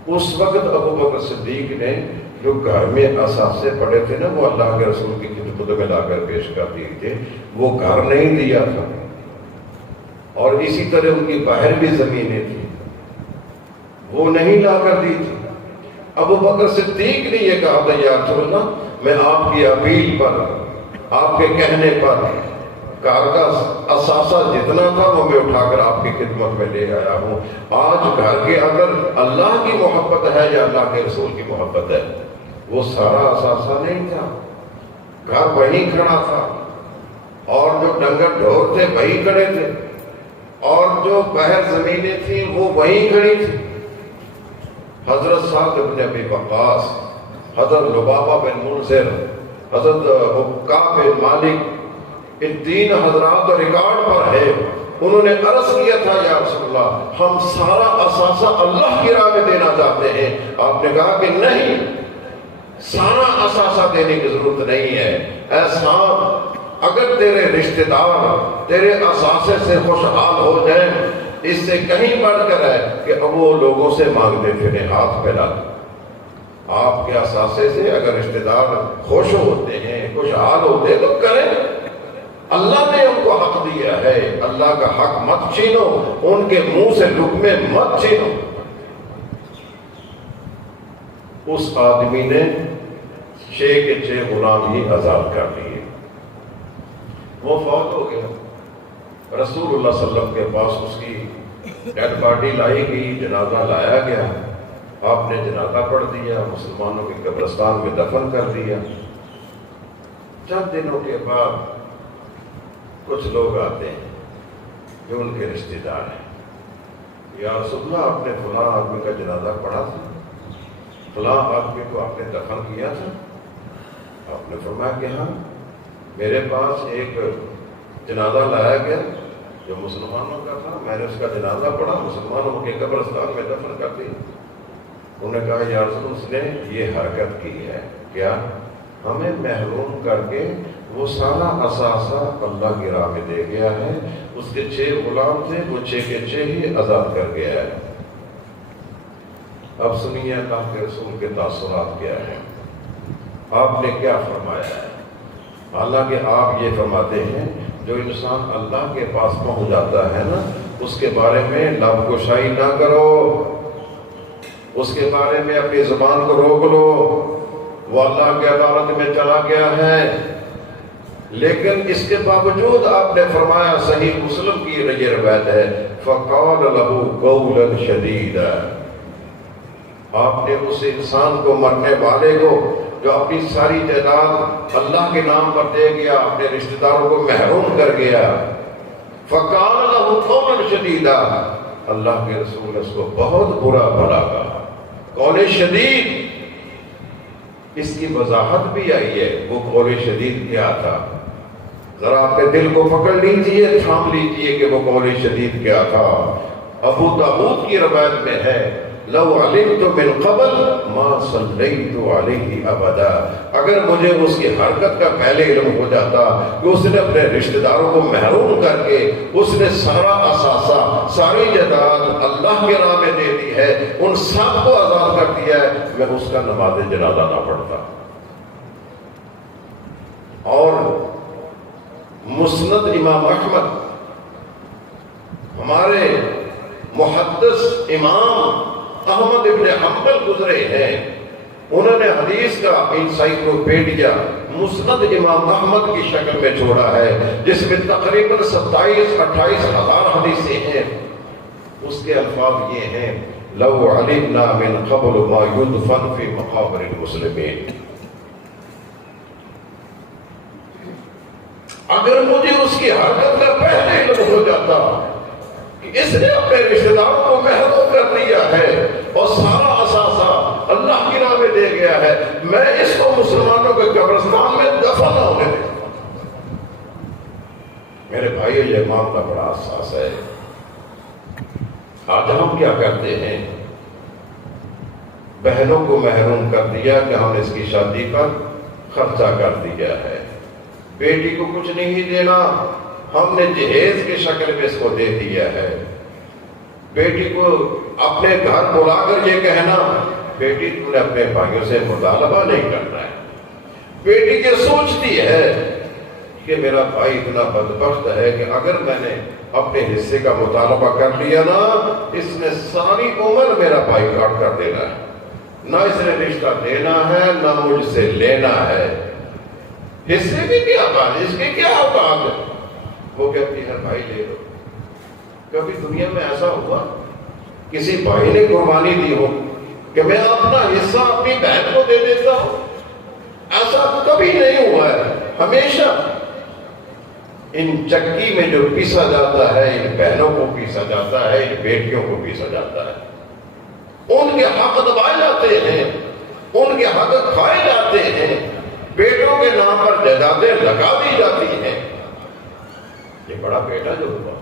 اس وقت ابو بکر صدیق نے جو گھر میں اثاثے پڑے تھے نا، وہ اللہ کے رسول کی خدمت میں لا کر پیش کر دیے تھے، وہ گھر نہیں دیا تھا، اور اسی طرح ان کی باہر بھی زمینیں تھیں، وہ نہیں لا کر دی تھی۔ ابو بکر صدیق نے یہ کہا تھا یا رسول اللہ، میں آپ کی اپیل پر، آپ کے کہنے پر گھر کا اثاثہ جتنا تھا وہ میں اٹھا کر آپ کی خدمت میں لے آیا ہوں۔ آج گھر کے اگر اللہ کی محبت ہے یا اللہ کے رسول کی محبت ہے، وہ سارا اثاثہ نہیں تھا، گھر وہیں کھڑا تھا، اور جو ڈنگر ڈھور تھے وہیں کھڑے تھے، اور جو باہر زمینیں تھیں وہ وہیں کھڑی تھیں۔ حضرت سعد بن ابی وقاص، حضرت لبابہ بن منذر، حضرت کعب بن مالک، ان 3 حضرات ریکارڈ پر ہے، انہوں نے عرض کیا تھا یا رسول اللہ ہم سارا اثاثہ اللہ کی راہ میں دینا چاہتے ہیں۔ آپ نے کہا کہ نہیں، سارا اثاثہ دینے کی ضرورت نہیں ہے. ایسا اگر تیرے رشتہ دار تیرے اثاثے سے خوشحال ہو جائیں، اس سے کہیں بڑھ کر ہے کہ اب وہ لوگوں سے مانگتے پھریں ہاتھ پھیلا. آپ کے اثاثے سے اگر رشتہ دار خوش ہوتے ہیں، خوشحال ہوتے ہیں تو کریں. اللہ نے ان کو حق دیا ہے، اللہ کا حق مت چھینو، ان کے منہ سے لقمے مت چھینو. اس آدمی نے 6 کے 6 غلام ہی آزاد کر دیے. وہ فوت ہو گیا. رسول اللہ صلی اللہ علیہ وسلم کے پاس اس کی ڈیڈ باڈی لائی گئی، جنازہ لایا گیا. آپ نے جنازہ پڑھ دیا، مسلمانوں کے قبرستان میں دفن کر دیا. چند دنوں کے بعد کچھ لوگ آتے ہیں جو ان کے رشتہ دار ہیں. یا رسول اللہ، آپ نے فلاں آدمی کا جنازہ پڑھا تھا، فلاں آدمی کو آپ نے دفن کیا تھا. آپ نے فرمایا کہ ہاں، میرے پاس ایک جنازہ لایا گیا جو مسلمانوں کا تھا، میں نے اس کا جنازہ پڑھا، مسلمانوں کے قبرستان میں دفن کر دیا. انہوں نے کہا یا رسول اللہ، اس نے یہ حرکت کی ہے، کیا؟ ہمیں محروم کر کے وہ سارا اثاثہ اللہ کی راہ میں دے گیا ہے. اس کے 6 غلام تھے، وہ 6 کے 6 ہی آزاد کر گیا ہے. اب سنیے اللہ کے رسول کے تاثرات کیا ہیں. آپ نے کیا فرمایا ہے؟ حالانکہ آپ یہ فرماتے ہیں جو انسان اللہ کے پاس پہنچ جاتا ہے نا، اس کے بارے میں لب گشائی نہ کرو، اس کے بارے میں اپنی زبان کو روک لو. وہ اللہ کے عدالت میں چلا گیا ہے. لیکن اس کے باوجود آپ نے فرمایا، صحیح مسلم کی یہ روایت ہے، فَقَالَ لَهُ قَوْلًا شَدِيدًا. آپ نے اس انسان کو، مرنے والے کو، جو اپنی ساری جائیداد اللہ کے نام پر دے گیا، اپنے رشتہ داروں کو محروم کر گیا، فَقَالَ لَهُ قَوْلًا شَدِيدًا. اللہ کے رسول نے اس کو بہت برا بھلا کہا. قول شدید، اس کی وضاحت بھی آئی ہے. وہ قول شدید کیا تھا؟ ذرا اپنے دل کو پکڑ لیجئے، تھام لیجئے کہ وہ قول شدید کیا تھا. ابو داؤد کی روایت میں ہے، لو علمت من قبل ما صلیت علیہ ابدا. اگر مجھے اس کی حرکت کا پہلے علم ہو جاتا کہ اس نے اپنے رشتہ داروں کو محروم کر کے اس نے سارا اثاثہ، ساری جائیداد اللہ کے راہ میں دے دی ہے، ان سب کو آزاد کر دیا ہے، میں اس کا نماز جنازہ نہ پڑھتا. اور مسند امام احمد، ہمارے محدث امام احمد ابن حنبل گزرے ہیں، انہوں نے حدیث کا انسائکلوپیڈیا مسند امام احمد کی شکل میں چھوڑا ہے، جس میں تقریباً 27-28 ہزار حدیثیں ہیں. اس کے الفاظ یہ ہیں، لو علمنا من قبل ما يدفن في مقابر المسلمین. اگر مجھے اس کی حرکت کا پہلے علم ہو جاتا کہ اس نے اپنے رشتہ داروں کو محروم کر دیا ہے اور سارا اثاثہ اللہ کی راہ میں دے گیا ہے، میں اس کو مسلمانوں کے قبرستان میں دفن نہ ہونے دیتا. میرے بھائی، یہ معاملہ بڑا حساس ہے. آج ہم کیا کرتے ہیں؟ بہنوں کو محروم کر دیا کہ ہم نے اس کی شادی پر خرچہ کر دیا ہے. بیٹی کو کچھ نہیں دینا، ہم نے جہیز کی شکل میں اس کو دے دیا ہے. بیٹی کو اپنے گھر بلا کر یہ کہنا، بیٹی تم نے اپنے بھائیوں سے مطالبہ نہیں کرنا ہے. بیٹی یہ سوچتی ہے کہ میرا بھائی اتنا بدبخت ہے کہ اگر میں نے اپنے حصے کا مطالبہ کر لیا نا، اس نے ساری عمر میرا بھائی کاٹ کر دینا ہے، نہ اس نے رشتہ دینا ہے نہ مجھ سے لینا ہے. حصے بھی کیا بات ہے، اس کے کیا اوقات ہے؟ وہ کہتی ہے بھائی لے لو. کبھی دنیا میں ایسا ہوا کسی بھائی نے قربانی دی ہو کہ میں اپنا حصہ اپنی بہن کو دے دیتا ہوں؟ ایسا کبھی نہیں ہوا ہے. ہمیشہ ان چکی میں جو پیسا جاتا ہے، ان بہنوں کو پیسا جاتا ہے، ان بیٹیوں کو پیسا جاتا ہے. ان کے حق دبائے جاتے ہیں، ان کے حق کھائے جاتے ہیں، بیٹوں کے نام پر جائیدادیں لگا دی جاتی ہیں. یہ بڑا بیٹا جو ہوا،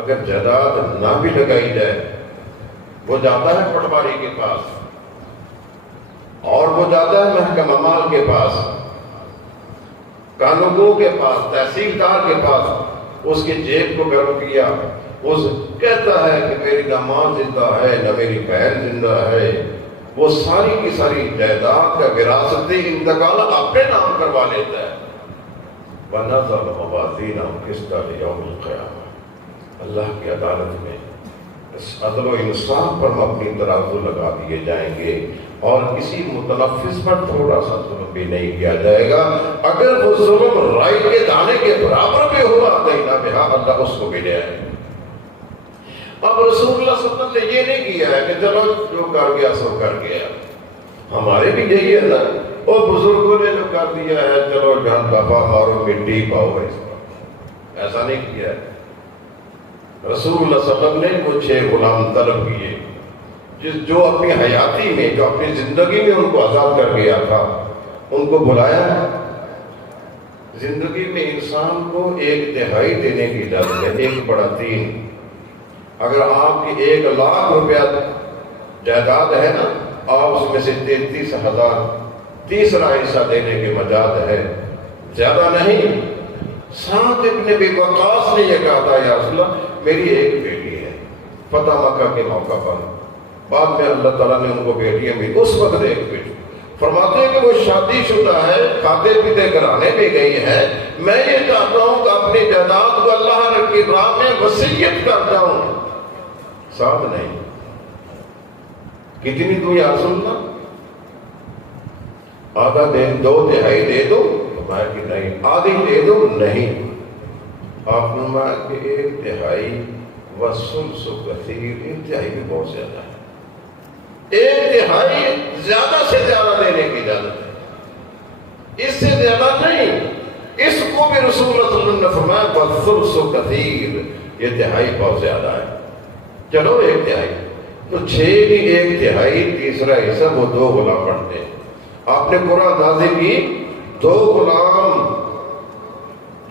اگر جائیداد نہ بھی لگائی جائے، وہ جاتا ہے پٹواری کے پاس، اور وہ جاتا ہے محکمہ مال کے پاس، قانونگو کے پاس، تحصیلدار کے پاس، اس کی جیب کو گرم کیا، اس کہتا ہے کہ میری نہ ماں زندہ ہے نہ میری بہن زندہ ہے، وہ ساری کی ساری جائیداد کا وراثتی انتقال اپنے نام کروا لیتا ہے۔ وَنَزَلَ مَوَازِينَهُمْ قِسْطًا لِيَوْمِ الْقِيَامَةِ، اللہ کی عدالت میں اس عدل و انصاف پر مبنی ترازو لگا دیے جائیں گے، اور کسی متنفس پر تھوڑا سا ظلم بھی نہیں کیا جائے گا۔ اگر وہ ظلم رائی کے دانے کے برابر بھی ہوا دینا بہا، اللہ اس کو بھی لے آئے۔ اب رسول اللہ صلی اللہ علیہ وسلم نے یہ نہیں کیا ہے کہ چلو جو کر گیا سو کر گیا، ہمارے بھی یہی ہے نا، اور بزرگوں نے جو کر دیا ہے چلو جان دفعہ مارو مٹی پاؤ، ایسا نہیں کیا ہے۔ رسول اللہ صلی اللہ علیہ وسلم نے وہ 6 غلام طلب کیے، جو اپنی حیاتی میں، جو اپنی زندگی میں ان کو آزاد کر گیا تھا، ان کو بلایا۔ زندگی میں انسان کو 1/3 دینے کی اجازت ہے، 1/3۔ اگر آپ کی 1,00,000 روپیہ جائیداد ہے نا، آپ اس میں سے 33,000 تیسرا حصہ دینے کے مجاز ہے، زیادہ نہیں۔ سعد ابن ابی وقاص نے یہ کہا تھا، یا رسول اللہ میری ایک بیٹی ہے، فتح مکہ کے موقع پر، بعد میں اللہ تعالیٰ نے ان کو بیٹیاں بھی، اس وقت ایک بیٹی، فرماتے ہیں کہ وہ شادی شدہ ہے، کھاتے پیتے گھرانے میں گئی ہے، میں یہ چاہتا ہوں کہ اپنی جائیداد کو اللہ کی راہ میں وصیت کرتا ہوں۔ ساتھ نہیں، کتنی دوں یا رسول اللہ؟ آدھا دے، 2/3 دے دو، فرمایا کہ نہیں۔ آدھی دے دو، نہیں۔ آپ نے فرمایا کہ 1/3 والثلث کثیر، 1/3 بھی بہت زیادہ ہے، 1/3 زیادہ سے زیادہ دینے کی اجازت ہے، اس سے زیادہ نہیں۔ اس کو بھی رسول اللہ صلی اللہ علیہ وسلم نے فرمایا والثلث کثیر، 1/3 بہت زیادہ ہے، چلو 1/3۔ تو 6 کی 1/3 تیسرا حصہ وہ 2 غلام بنتے ہیں۔ آپ نے قرآن نازل کی، 2 غلام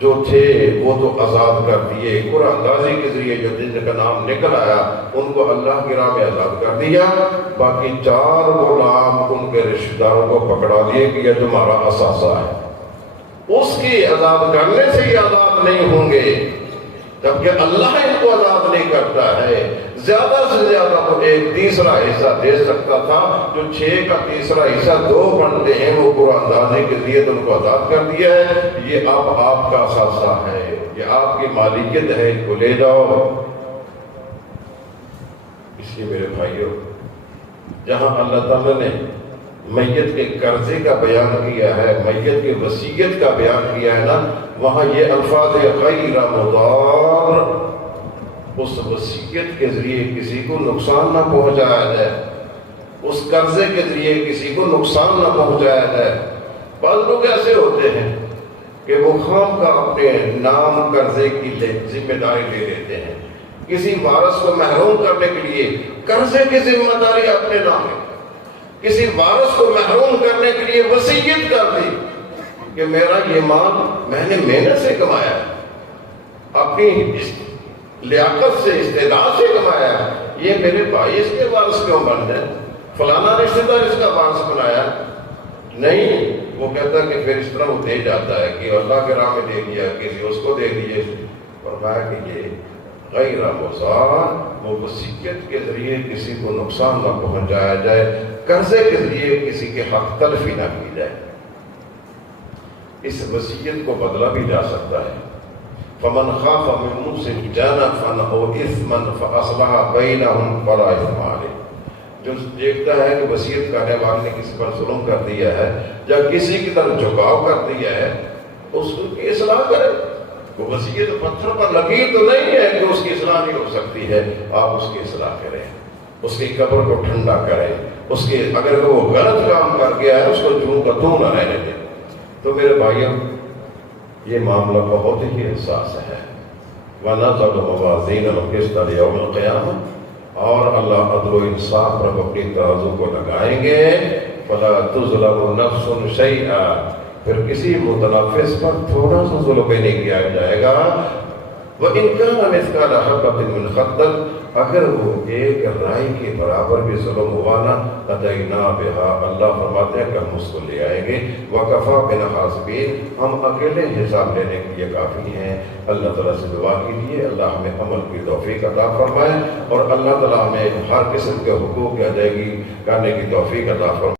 جو تھے وہ تو آزاد کر دیے، قرآن نازل کے ذریعے جو جن کا نام نکل آیا ان کو اللہ کی راہ میں آزاد کر دیا۔ باقی 4 غلام ان کے رشتہ داروں کو پکڑا دیے کہ یہ تمہارا اثاثہ ہے، اس کی آزاد کرنے سے ہی آزاد نہیں ہوں گے، جبکہ اللہ ان کو آزاد نہیں کرتا ہے۔ زیادہ سے زیادہ تو 1/3 حصہ دے سکتا تھا، جو 6 کا تیسرا حصہ 2 بنتے ہیں، وہ قرآن اندازی کے ذریعے ان کو آزاد کر دیا ہے۔ یہ اب آپ کا اثاثہ ہے، یہ آپ کی مالکیت ہے، ان کو لے جاؤ۔ اس لیے میرے بھائیوں، جہاں اللہ تعالیٰ نے میت کے قرضے کا بیان کیا ہے، میت کی وصیت کا بیان کیا ہے نا، وہاں یہ الفاظ غیر مضار، اس وصیت کے ذریعے کسی کو نقصان نہ پہنچایا جائے، اس قرضے کے ذریعے کسی کو نقصان نہ پہنچایا جائے۔ بعض لوگ ایسے ہوتے ہیں کہ وہ خام کا اپنے نام قرضے کی ذمہ داری لے لیتے ہیں، کسی وارث کو محروم کرنے کے لیے قرضے کی ذمہ داری اپنے نام ہے، کسی وارث کو محروم کرنے کے لیے وصیت کر دی کہ میرا یہ مال میں نے محنت سے کمایا، اپنی لیاقت سے، استعداد سے کمایا، یہ میرے بھائی اس کے وارث کیوں بن جائے، فلانا رشتہ دار اس کا وارث بنایا نہیں۔ وہ کہتا ہے کہ پھر اس طرح وہ دے جاتا ہے کہ اللہ کے راہ میں دے دیا، کسی اس کو دے دیے، فرمایا کہ یہ غیر مضار، وہ وصیت کے ذریعے کسی کو نقصان نہ پہنچایا جائے، قرضے کے ذریعے کسی کے حق تلفی نہ کی جائے۔ اس وصیت کو بدلا بھی جا سکتا ہے۔ فمن خاف من موص جنفا او اثما فاصلح بینہم فلا اثم علیہ، جو دیکھتا ہے کہ وصیت کرنے والے نے کسی پر ظلم کر دیا ہے یا کسی کی طرف جھکاؤ کر دیا ہے، اس کی اصلاح کرے۔ وہ وصیت پتھر پر لکیر تو نہیں ہے کہ اس کی اصلاح نہیں ہو سکتی ہے، آپ اس کی اصلاح کریں، اس کی قبر کو ٹھنڈا کریں، اس کے اگر وہ غلط کام کر گیا ہے اس کو جوں کا توں نہ رہنے دیں۔ تو میرے بھائیوں، یہ معاملہ بہت ہی حساس ہے۔ وَنَزَلُ مَوَازِينَ الْقِسْطَ لِيَوْمِ الْقِيَامَةِ، اور اللہ عدل و انصاف پر اپنی ترازو کو لگائیں گے۔ فَلَا تُظْلَمُ نَفْسٌ شَيْئًا، پھر کسی متنفس پر تھوڑا سا ظلم نہیں کیا جائے گا۔ وَإِنْ كَانَ مِثْقَالَ حَبَّةٍ مِّنْ خَردَلٍ اگر وہ ایک رائی کے برابر بھی ظلم ہوا نا أَتَيْنَا بِهَا اللہ فرماتے ہیں کہ ہم اس کو لے آئیں گے وَكَفَى بِنَا حَاسِبِينَ ہم اکیلے حساب لینے کے لیے کافی ہیں۔ اللہ تعالیٰ سے دعا کیجیے اللہ ہمیں عمل کی توفیق عطا فرمائے اور اللہ تعالیٰ ہمیں ہر قسم کے حقوق کی ادائیگی کرنے کی توفیق عطا فرمائے۔